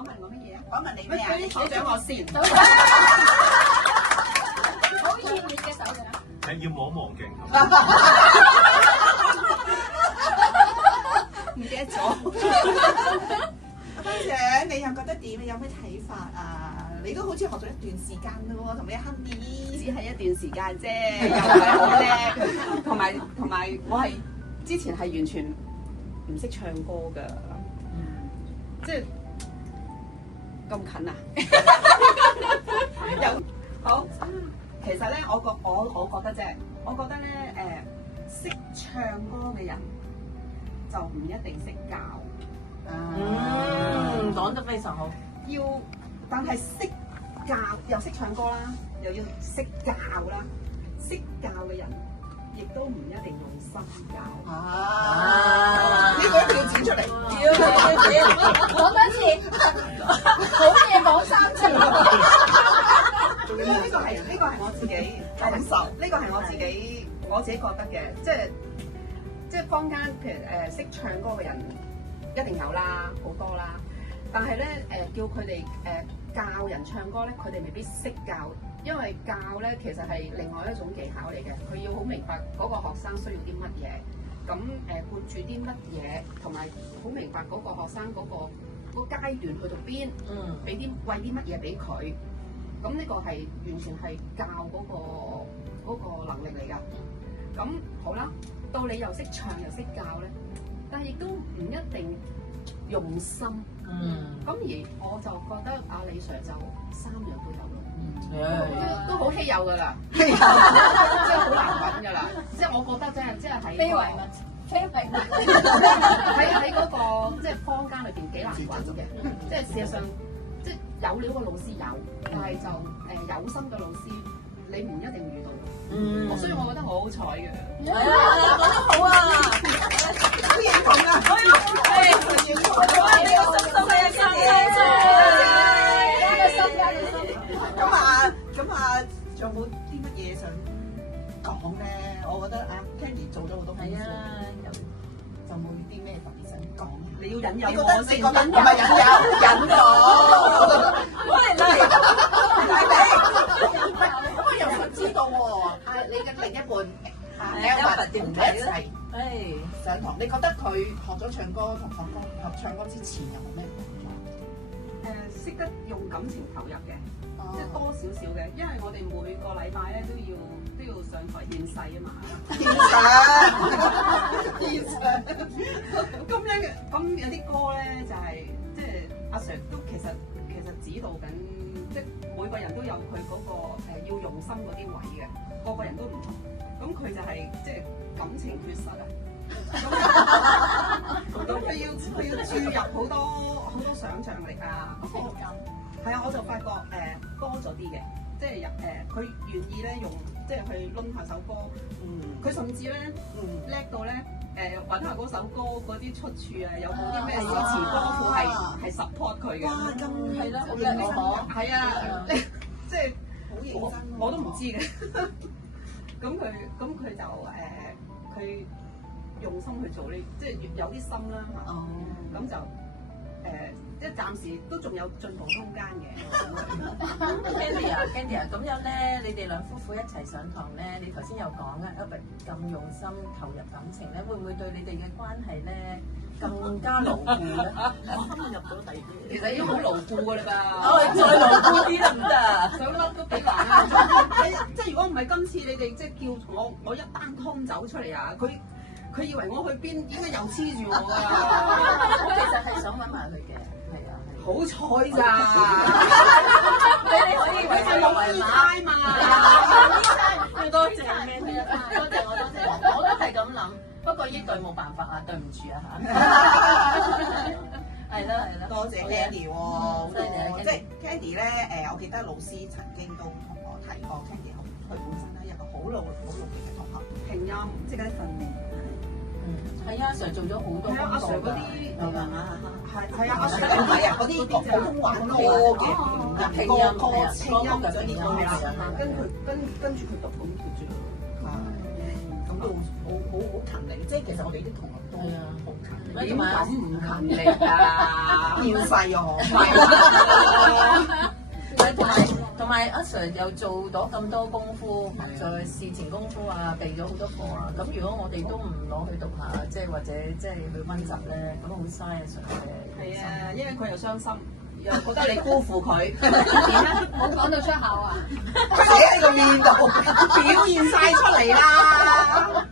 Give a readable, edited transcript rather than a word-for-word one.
訪問我乜嘢啊？訪問你咩啊？你講咗我先。好熱烈嘅手掌。係要望一望鏡頭。唔記得咗。阿班長，你又覺得點？你有咩睇法啊？你都好似學咗一段時間咯喎，同你 Honey。只係一段時間啫，又唔係好叻。同埋，我係之前係完全唔識唱歌㗎，即係咁近啊！有好，其實咧，我覺得啫，我覺得咧識唱歌嘅人就唔一定識教。講得非常好。但係識教又識唱歌啦，又要識教啦。識教嘅人亦都唔一定用心教。呢個一定要剪出嚟。講多次，好嘢講3次。呢個係我自己感受，呢個係我自己覺得嘅，即係坊間譬如識唱歌嘅人一定有啦，好多啦。但係咧叫佢哋教人唱歌咧，佢哋未必識教，因為教咧其實係另外一種技巧嚟嘅。佢要好明白嗰個學生需要啲乜嘢，咁灌注啲乜嘢，同埋好明白嗰個學生嗰個階段去到邊，俾餵啲乜嘢俾佢。咁呢個係完全係教嗰個能力嚟㗎。咁好啦，到你又識唱又識教咧，但係亦都唔一定用心。咁而我就覺得阿李 Sir 就3樣都有咯，都好稀有㗎啦，即係好難揾㗎啦。即係我覺得即係喺非遺物，非遺物。喺嗰個即係坊間裏邊幾難揾嘅。即係事實上，即係有料嘅老師有，但係就有心嘅老師你唔一定遇到。所以我覺得我好彩嘅。係啊，講得好啊！好認同啊！好認同啊！呢個心心嘅心咁啊，仲有冇啲乜嘢想講咧？我覺得啊 Candy 做咗好多功課，就冇啲咩特別想講。你要引誘你覺得我先，唔係引我，咁我又想知道喎，你嘅另一半Albert 點睇咧？上堂，你覺得佢學咗唱歌同學唱歌之前有冇咩唔同？識得用感情投入嘅，即係多少少嘅，因為我哋每個禮拜咧都要上台獻世啊嘛。獻上咁有啲歌咧就係即係阿 Sir 都其實指導緊，即係每個人都有佢嗰個要用心嗰啲位嘅，個個人都唔同。咁佢就係即係感情缺失啊。咁佢要注入好多想像力啊。係啊，我就發覺多咗啲嘅，即係佢願意咧用即係去攆下首歌。佢甚至咧叻到咧揾下嗰首歌嗰啲出處啊，有冇啲咩詩詞歌賦係 support 佢嘅。哇，咁係啦，好認真喎！係啊，即係好認真我都唔知嘅。咁佢就佢用心去做呢，即係有啲心啦嚇。咁就即係暫時都仲有進步空間嘅。Candy 啊，咁樣咧，你哋兩夫婦一齊上堂咧，你頭先有講啊 Albert 咁用心投入感情咧，會唔會對你哋嘅關係咧更加牢固咧？我今日入到第二啲，其實已經好牢固㗎啦吧。再牢固啲得唔得啊？想甩都幾難啊！即係如果唔係今次你哋即係叫我一單通走出嚟啊，佢以為我去邊，點解又黐住我㗎？我其實係想揾埋佢嘅，係啊，好彩咋！你可以為佢為馬嘛？要多謝 Candy 啊！多謝我都係咁諗，不過呢對冇辦法啊，對唔住啊嚇。係啦，多謝 Candy 喎，犀利啊即係 Candy 咧我記得老師曾經都同我提過 Candy 佢本身咧一個好努力嘅同學，拼音即刻訓練。係啊 ，Sir 做咗好多阿 Sir 嗰啲係啊，阿 Sir 唔係啊，嗰啲普通話歌嘅拼音歌詞嗰啲歌啦，跟住佢讀咁佢住。咁都好勤力，即係其實我哋啲同學都係啊好勤力。點咁唔勤力啊？要細啊！同埋阿 Sir 又做咗咁多功夫，就係事前功夫啊，備咗好多課啊。咁如果我哋都唔攞去讀下，即係或者即係去温習咧，咁好嘥啊 Sir 嘅。係啊，因為佢又傷心，又覺得你辜負佢，冇講到出口啊！佢寫喺個面度，表現晒出嚟啦。